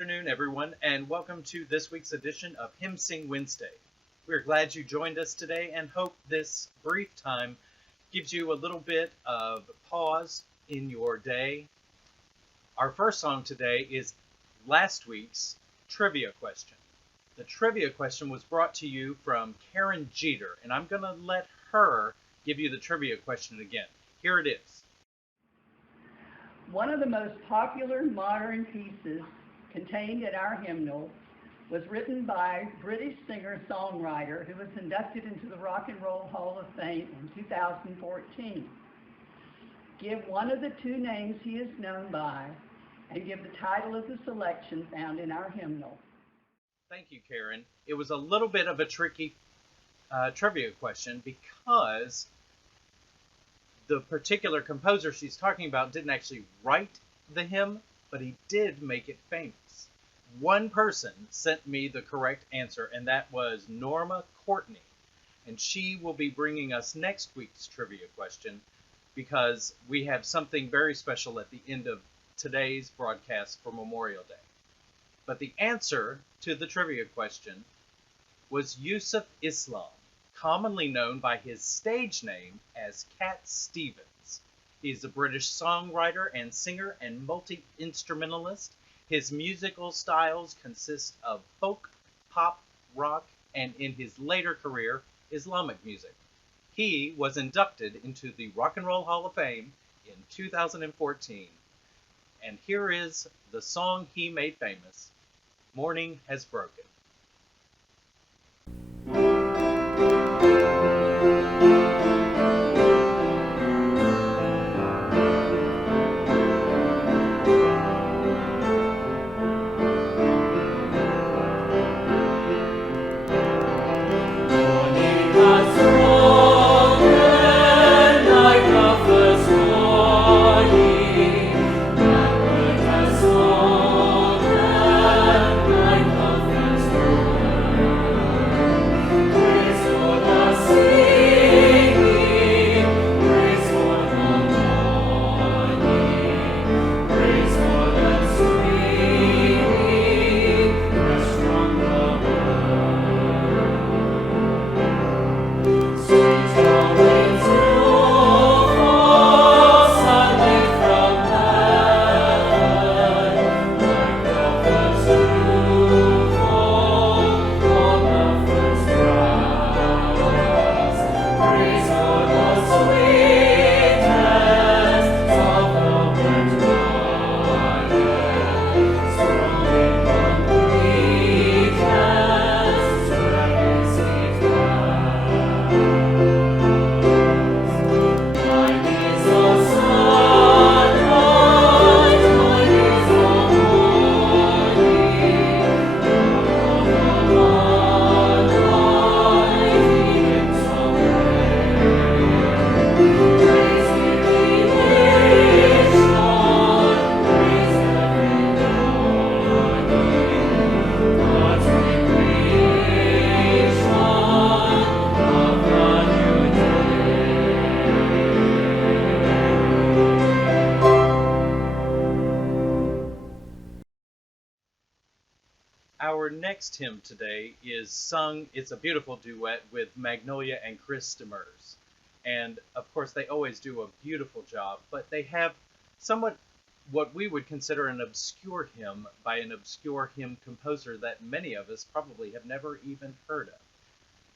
afternoon, everyone, and welcome to this week's edition of Hymnsing Wednesday. We're glad you joined us today and hope this brief time gives you a little bit of pause in your day. Our first song today is last week's trivia question. The trivia question was brought to you from Karen Jeter, and I'm going to let her give you the trivia question again. Here it is. One of the most popular modern pieces contained in our hymnal was written by British singer-songwriter who was inducted into the Rock and Roll Hall of Fame in 2014. Give one of the two names he is known by and give the title of the selection found in our hymnal. Thank you, Karen. It was a little bit of a tricky trivia question because the particular composer she's talking about didn't actually write the hymn, but he did make it famous. One person sent me the correct answer, and that was Norma Courtney. And she will be bringing us next week's trivia question because we have something very special at the end of today's broadcast for Memorial Day. But the answer to the trivia question was Yusuf Islam, commonly known by his stage name as Cat Stevens. He's a British songwriter and singer and multi-instrumentalist. His musical styles consist of folk, pop, rock, and in his later career, Islamic music. He was inducted into the Rock and Roll Hall of Fame in 2014. And here is the song he made famous, Morning Has Broken. Our next hymn today is sung, it's a beautiful duet with Magnolia and Chris Demers. And of course they always do a beautiful job, but they have somewhat what we would consider an obscure hymn by an obscure hymn composer that many of us probably have never even heard of.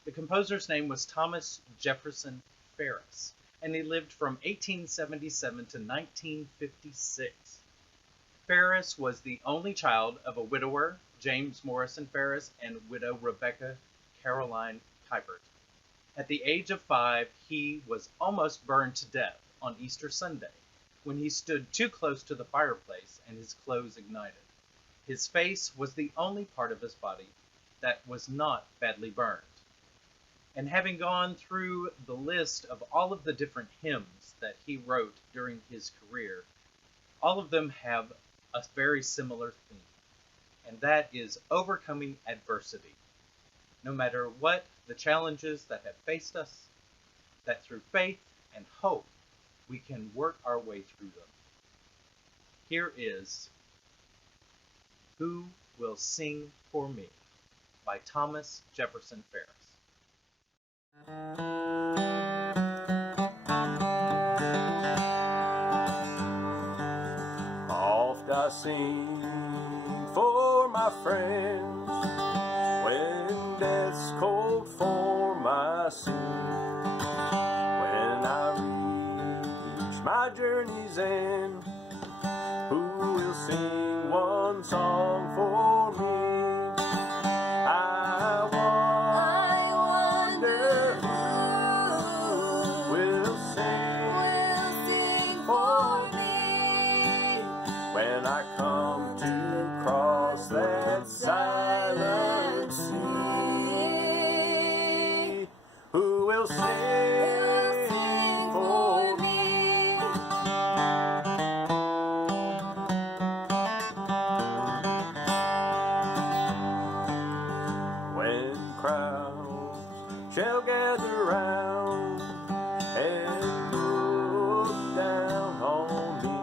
The composer's name was Thomas Jefferson Ferris, and he lived from 1877 to 1956. Ferris was the only child of a widower, James Morrison Ferris, and widow Rebecca Caroline Kuipert. At the age of 5, he was almost burned to death on Easter Sunday when he stood too close to the fireplace and his clothes ignited. His face was the only part of his body that was not badly burned. And having gone through the list of all of the different hymns that he wrote during his career, all of them have a very similar theme, and that is overcoming adversity. No matter what the challenges that have faced us, that through faith and hope, we can work our way through them. Here is Who Will Sing for Me by Thomas Jefferson Ferris. Oft I sing for my friends when death's cold form I see. When I reach my journey's end, who will sing one song for me? I wonder who will sing for me when I come to cross that silent sea. Who will sing for me? When crowds shall gather round and look down on me,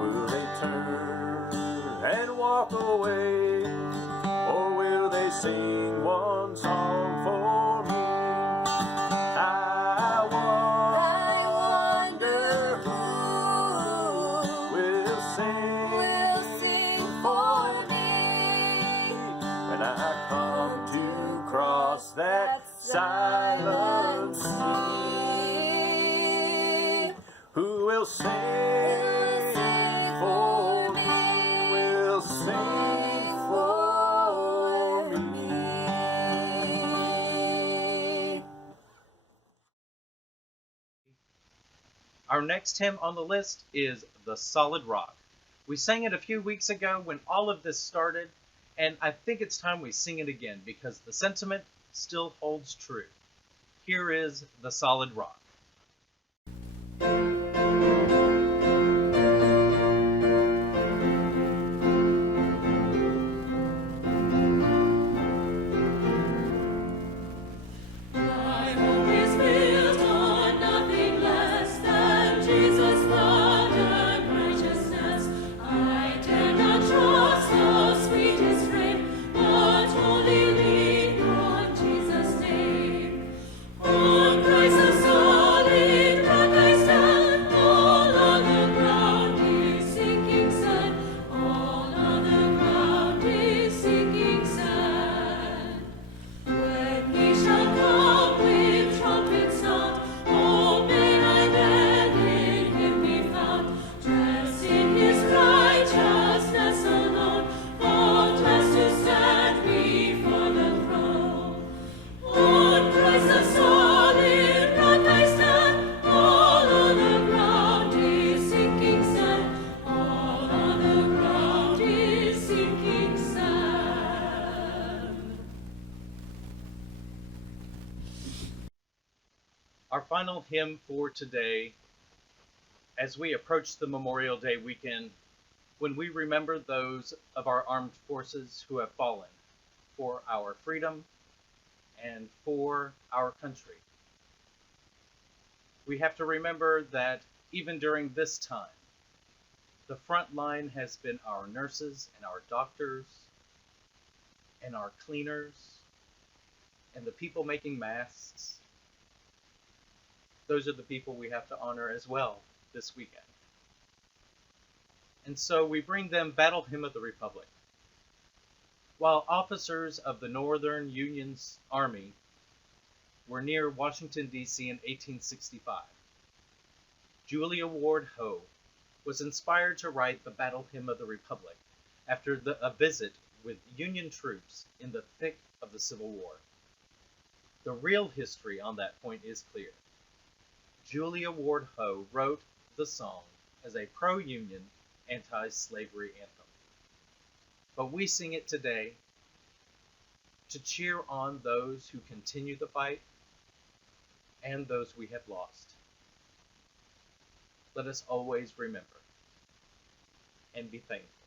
will they turn and walk away, or will they sing one song for me? I wonder who will sing for me when I come to cross that silent sea. Who will sing for me? Will sing for me. Our next hymn on the list is The Solid Rock. We sang it a few weeks ago when all of this started, and I think it's time we sing it again because the sentiment still holds true. Here is The Solid Rock. My hope is built on nothing less than Jesus' blood and righteousness. I dare not trust the sweetest frame, but only lean on Jesus' name. On Christ the solid rock I stand, all other ground is sinking sand, all other ground is sinking sand. When he shall come with trumpet sound, oh, may I then in him be found, dressed in his righteousness alone, faultless to stand before the throne. On Christ the solid rock I stand, all other ground is sinking sand, all other ground is sinking sand. Our final hymn for today, as we approach the Memorial Day weekend, when we remember those of our armed forces who have fallen for our freedom and for our country. We have to remember that even during this time, the front line has been our nurses and our doctors and our cleaners and the people making masks. Those are the people we have to honor as well this weekend. And so we bring them Battle Hymn of the Republic. While officers of the Northern Union's Army were near Washington, D.C. in 1865, Julia Ward Howe was inspired to write the Battle Hymn of the Republic after a visit with Union troops in the thick of the Civil War. The real history on that point is clear. Julia Ward Howe wrote the song as a pro-Union, anti-slavery anthem. But we sing it today to cheer on those who continue the fight and those we have lost. Let us always remember and be thankful.